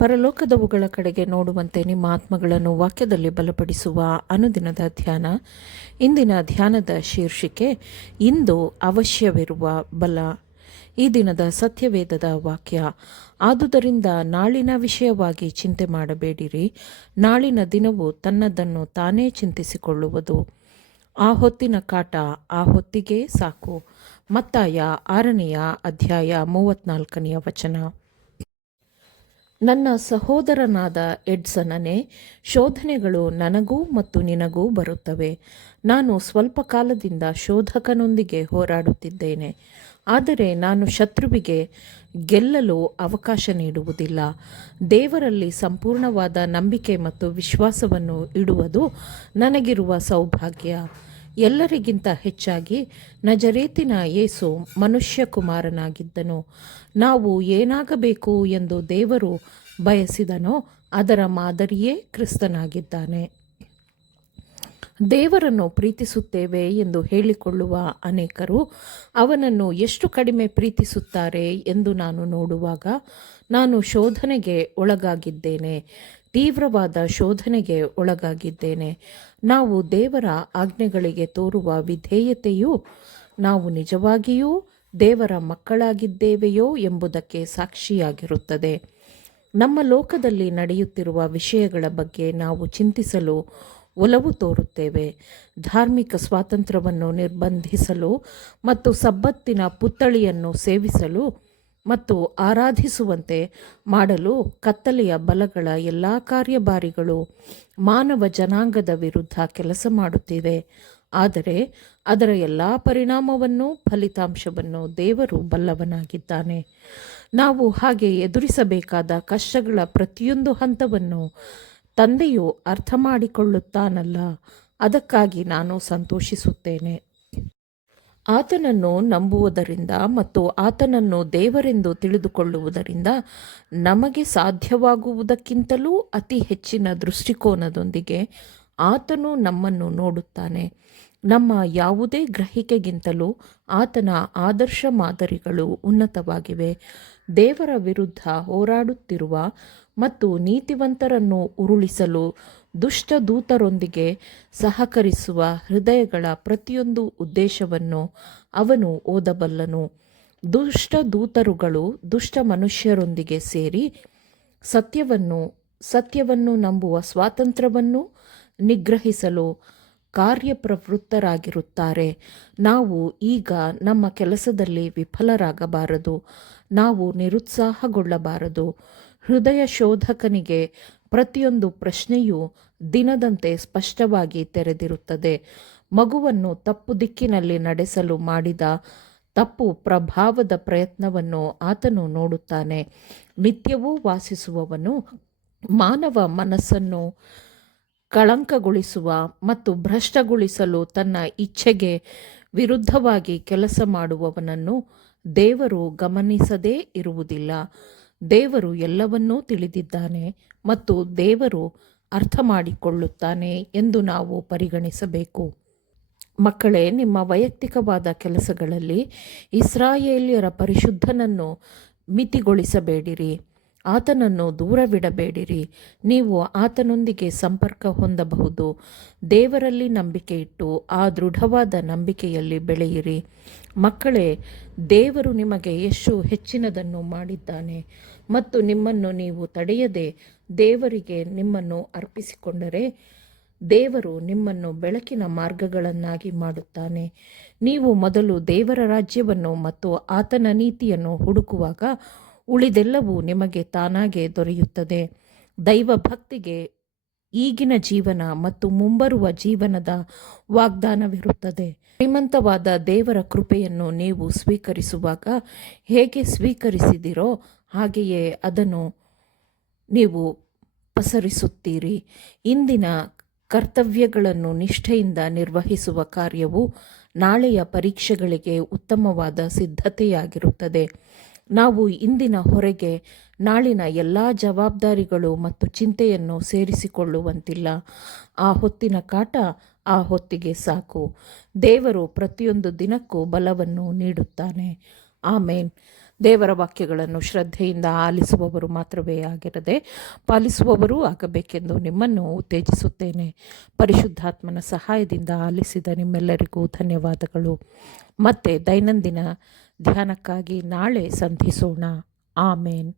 ಪರಲೋಕದವುಗಳ ಕಡೆಗೆ ನೋಡುವಂತೆ ನಿಮ್ಮ ಆತ್ಮಗಳನ್ನು ವಾಕ್ಯದಲ್ಲಿ ಬಲಪಡಿಸುವ ಅನುದಿನದ ಧ್ಯಾನ. ಇಂದಿನ ಧ್ಯಾನದ ಶೀರ್ಷಿಕೆ ಇಂದು ಅವಶ್ಯವಿರುವ ಬಲ. ಈ ದಿನದ ಸತ್ಯವೇದದ ವಾಕ್ಯ: ಆದುದರಿಂದ ನಾಳಿನ ವಿಷಯವಾಗಿ ಚಿಂತೆ ಮಾಡಬೇಡಿರಿ, ನಾಳಿನ ದಿನವು ತನ್ನದನ್ನು ತಾನೇ ಚಿಂತಿಸಿಕೊಳ್ಳುವುದು. ಆ ಹೊತ್ತಿನ ಕಾಟ ಆ ಹೊತ್ತಿಗೆ ಸಾಕು. ಮತ್ತಾಯ 6ನೇ ಅಧ್ಯಾಯ 34ನೇ ವಚನ. ನನ್ನ ಸಹೋದರನಾದ ಎಡ್ಸನನೇ, ಶೋಧನೆಗಳು ನನಗೂ ಮತ್ತು ನಿನಗೂ ಬರುತ್ತವೆ. ನಾನು ಸ್ವಲ್ಪ ಕಾಲದಿಂದ ಶೋಧಕನೊಂದಿಗೆ ಹೋರಾಡುತ್ತಿದ್ದೇನೆ, ಆದರೆ ನಾನು ಶತ್ರುವಿಗೆ ಗೆಲ್ಲಲು ಅವಕಾಶ ನೀಡುವುದಿಲ್ಲ. ದೇವರಲ್ಲಿ ಸಂಪೂರ್ಣವಾದ ನಂಬಿಕೆ ಮತ್ತು ವಿಶ್ವಾಸವನ್ನು ಇಡುವುದು ನನಗಿರುವ ಸೌಭಾಗ್ಯ. ಎಲ್ಲರಿಗಿಂತ ಹೆಚ್ಚಾಗಿ ನಜರೇತಿನ ಯೇಸು ಮನುಷ್ಯಕುಮಾರನಾಗಿದ್ದನು. ನಾವು ಏನಾಗಬೇಕು ಎಂದು ದೇವರು ಬಯಸಿದನೋ ಅದರ ಮಾದರಿಯೇ ಕ್ರಿಸ್ತನಾಗಿದ್ದಾನೆ. ದೇವರನ್ನು ಪ್ರೀತಿಸುತ್ತೇವೆ ಎಂದು ಹೇಳಿಕೊಳ್ಳುವ ಅನೇಕರು ಅವನನ್ನು ಎಷ್ಟು ಕಡಿಮೆ ಪ್ರೀತಿಸುತ್ತಾರೆ ಎಂದು ನಾನು ನೋಡುವಾಗ ನಾನು ಶೋಧನೆಗೆ ಒಳಗಾಗಿದ್ದೇನೆ, ತೀವ್ರವಾದ ಶೋಧನೆಗೆ ಒಳಗಾಗಿದ್ದೇನೆ. ನಾವು ದೇವರ ಆಜ್ಞೆಗಳಿಗೆ ತೋರುವ ವಿಧೇಯತೆಯು ನಾವು ನಿಜವಾಗಿಯೂ ದೇವರ ಮಕ್ಕಳಾಗಿದ್ದೇವೆಯೋ ಎಂಬುದಕ್ಕೆ ಸಾಕ್ಷಿಯಾಗಿರುತ್ತದೆ. ನಮ್ಮ ಲೋಕದಲ್ಲಿ ನಡೆಯುತ್ತಿರುವ ವಿಷಯಗಳ ಬಗ್ಗೆ ನಾವು ಚಿಂತಿಸಲು ಒಲವು ತೋರುತ್ತೇವೆ. ಧಾರ್ಮಿಕ ಸ್ವಾತಂತ್ರ್ಯವನ್ನು ನಿರ್ಬಂಧಿಸಲು ಮತ್ತು ಸಬ್ಬತ್ತಿನ ಪುತ್ಥಳಿಯನ್ನು ಸೇವಿಸಲು ಮತ್ತು ಆರಾಧಿಸುವಂತೆ ಮಾಡಲು ಕತ್ತಲೆಯ ಬಲಗಳ ಎಲ್ಲ ಕಾರ್ಯಭಾರಿಗಳು ಮಾನವ ಜನಾಂಗದ ವಿರುದ್ಧ ಕೆಲಸ ಮಾಡುತ್ತಿವೆ. ಆದರೆ ಅದರ ಎಲ್ಲ ಪರಿಣಾಮವನ್ನು, ಫಲಿತಾಂಶವನ್ನು ದೇವರು ಬಲ್ಲವನಾಗಿದ್ದಾನೆ. ನಾವು ಹಾಗೆ ಎದುರಿಸಬೇಕಾದ ಕಷ್ಟಗಳ ಪ್ರತಿಯೊಂದು ಹಂತವನ್ನು ತಂದೆಯು ಅರ್ಥ ಮಾಡಿಕೊಳ್ಳುತ್ತಾನಲ್ಲ, ಅದಕ್ಕಾಗಿ ನಾನು ಸಂತೋಷಿಸುತ್ತೇನೆ. ಆತನನ್ನು ನಂಬುವುದರಿಂದ ಮತ್ತು ಆತನನ್ನು ದೇವರೆಂದು ತಿಳಿದುಕೊಳ್ಳುವುದರಿಂದ ನಮಗೆ ಸಾಧ್ಯವಾಗುವುದಕ್ಕಿಂತಲೂ ಅತಿ ಹೆಚ್ಚಿನ ದೃಷ್ಟಿಕೋನದೊಂದಿಗೆ ಆತನು ನಮ್ಮನ್ನು ನೋಡುತ್ತಾನೆ. ನಮ್ಮ ಯಾವುದೇ ಗ್ರಹಿಕೆಗಿಂತಲೂ ಆತನ ಆದರ್ಶ ಮಾದರಿಗಳು ಉನ್ನತವಾಗಿವೆ. ದೇವರ ವಿರುದ್ಧ ಹೋರಾಡುತ್ತಿರುವ ಮತ್ತು ನೀತಿವಂತರನ್ನು ಉರುಳಿಸಲು ದುಷ್ಟ ದೂತರೊಂದಿಗೆ ಸಹಕರಿಸುವ ಹೃದಯಗಳ ಪ್ರತಿಯೊಂದು ಉದ್ದೇಶವನ್ನು ಅವನು ಓದಬಲ್ಲನು. ದುಷ್ಟ ದೂತರುಗಳು ದುಷ್ಟ ಮನುಷ್ಯರೊಂದಿಗೆ ಸೇರಿ ಸತ್ಯವನ್ನು ನಂಬುವ ಸ್ವಾತಂತ್ರ್ಯವನ್ನು ನಿಗ್ರಹಿಸಲು ಕಾರ್ಯಪ್ರವೃತ್ತರಾಗಿರುತ್ತಾರೆ. ನಾವು ಈಗ ನಮ್ಮ ಕೆಲಸದಲ್ಲಿ ವಿಫಲರಾಗಬಾರದು, ನಾವು ನಿರುತ್ಸಾಹಗೊಳ್ಳಬಾರದು. ಹೃದಯ ಶೋಧಕನಿಗೆ ಪ್ರತಿಯೊಂದು ಪ್ರಶ್ನೆಯೂ ದಿನದಂತೆ ಸ್ಪಷ್ಟವಾಗಿ ತೆರೆದಿರುತ್ತದೆ. ಮಗುವನ್ನು ತಪ್ಪು ದಿಕ್ಕಿನಲ್ಲಿ ನಡೆಸಲು ಮಾಡಿದ ತಪ್ಪು ಪ್ರಭಾವದ ಪ್ರಯತ್ನವನ್ನು ಆತನು ನೋಡುತ್ತಾನೆ. ನಿತ್ಯವೂ ವಾಸಿಸುವವನು ಮಾನವ ಮನಸ್ಸನ್ನು ಕಳಂಕಗೊಳಿಸುವ ಮತ್ತು ಭ್ರಷ್ಟಗೊಳಿಸಲು ತನ್ನ ಇಚ್ಛೆಗೆ ವಿರುದ್ಧವಾಗಿ ಕೆಲಸ ಮಾಡುವವನನ್ನು ದೇವರು ಗಮನಿಸದೇ ಇರುವುದಿಲ್ಲ. ದೇವರು ಎಲ್ಲವನ್ನೂ ತಿಳಿದಿದ್ದಾನೆ ಮತ್ತು ದೇವರು ಅರ್ಥ ಮಾಡಿಕೊಳ್ಳುತ್ತಾನೆ ಎಂದು ನಾವು ಪರಿಗಣಿಸಬೇಕು. ಮಕ್ಕಳೇ, ನಿಮ್ಮ ವೈಯಕ್ತಿಕವಾದ ಕೆಲಸಗಳಲ್ಲಿ ಇಸ್ರಾಯೇಲ್ಯರ ಪರಿಶುದ್ಧನನ್ನು ಮಿತಿಗೊಳಿಸಬೇಡಿರಿ, ಆತನನ್ನು ದೂರವಿಡಬೇಡಿರಿ. ನೀವು ಆತನೊಂದಿಗೆ ಸಂಪರ್ಕ ಹೊಂದಬಹುದು. ದೇವರಲ್ಲಿ ನಂಬಿಕೆ ಇಟ್ಟು ಆ ದೃಢವಾದ ನಂಬಿಕೆಯಲ್ಲಿ ಬೆಳೆಯಿರಿ. ಮಕ್ಕಳೇ, ದೇವರು ನಿಮಗೆ ಎಷ್ಟು ಹೆಚ್ಚಿನದನ್ನು ಮಾಡಿದ್ದಾನೆ ಮತ್ತು ನಿಮ್ಮನ್ನು ನೀವು ತಡೆಯದೆ ದೇವರಿಗೆ ನಿಮ್ಮನ್ನು ಅರ್ಪಿಸಿಕೊಂಡರೆ ದೇವರು ನಿಮ್ಮನ್ನು ಬೆಳಕಿನ ಮಾರ್ಗಗಳನ್ನಾಗಿ ಮಾಡುತ್ತಾನೆ. ನೀವು ಮೊದಲು ದೇವರ ರಾಜ್ಯವನ್ನು ಮತ್ತು ಆತನ ನೀತಿಯನ್ನು ಹುಡುಕುವಾಗ ಉಳಿದೆಲ್ಲವೂ ನಿಮಗೆ ತಾನಾಗೆ ದೊರೆಯುತ್ತದೆ. ದೈವ ಭಕ್ತಿಗೆ ಈಗಿನ ಜೀವನ ಮತ್ತು ಮುಂಬರುವ ಜೀವನದ ವಾಗ್ದಾನವಿರುತ್ತದೆ. ಶ್ರೀಮಂತವಾದ ದೇವರ ಕೃಪೆಯನ್ನು ನೀವು ಸ್ವೀಕರಿಸುವಾಗ ಹೇಗೆ ಸ್ವೀಕರಿಸಿದಿರೋ ಹಾಗೆಯೇ ಅದನ್ನು ನೀವು ಪಸರಿಸುತ್ತೀರಿ. ಇಂದಿನ ಕರ್ತವ್ಯಗಳನ್ನು ನಿಷ್ಠೆಯಿಂದ ನಿರ್ವಹಿಸುವ ಕಾರ್ಯವು ನಾಳೆಯ ಪರೀಕ್ಷೆಗಳಿಗೆ ಉತ್ತಮವಾದ ಸಿದ್ಧತೆಯಾಗಿರುತ್ತದೆ. ನಾವು ಇಂದಿನ ಹೊರೆಗೆ ನಾಳಿನ ಎಲ್ಲ ಜವಾಬ್ದಾರಿಗಳು ಮತ್ತು ಚಿಂತೆಯನ್ನು ಸೇರಿಸಿಕೊಳ್ಳುವಂತಿಲ್ಲ. ಆ ಹೊತ್ತಿನ ಕಾಟ ಆ ಹೊತ್ತಿಗೆ ಸಾಕು. ದೇವರು ಪ್ರತಿಯೊಂದು ದಿನಕ್ಕೂ ಬಲವನ್ನು ನೀಡುತ್ತಾನೆ. ಆಮೇನ್. ದೇವರ ವಾಕ್ಯಗಳನ್ನು ಶ್ರದ್ಧೆಯಿಂದ ಆಲಿಸುವವರು ಮಾತ್ರವೇ ಆಗಿರದೆ ಪಾಲಿಸುವವರೂ ಆಗಬೇಕೆಂದು ನಿಮ್ಮನ್ನು ಉತ್ತೇಜಿಸುತ್ತೇನೆ. ಪರಿಶುದ್ಧಾತ್ಮನ ಸಹಾಯದಿಂದ ಆಲಿಸಿದ ನಿಮ್ಮೆಲ್ಲರಿಗೂ ಧನ್ಯವಾದಗಳು. ಮತ್ತೆ ದೈನಂದಿನ ಧ್ಯಾನಕ್ಕಾಗಿ ನಾಳೆ ಸಂಧಿಸೋಣ. ಆಮೇನ್.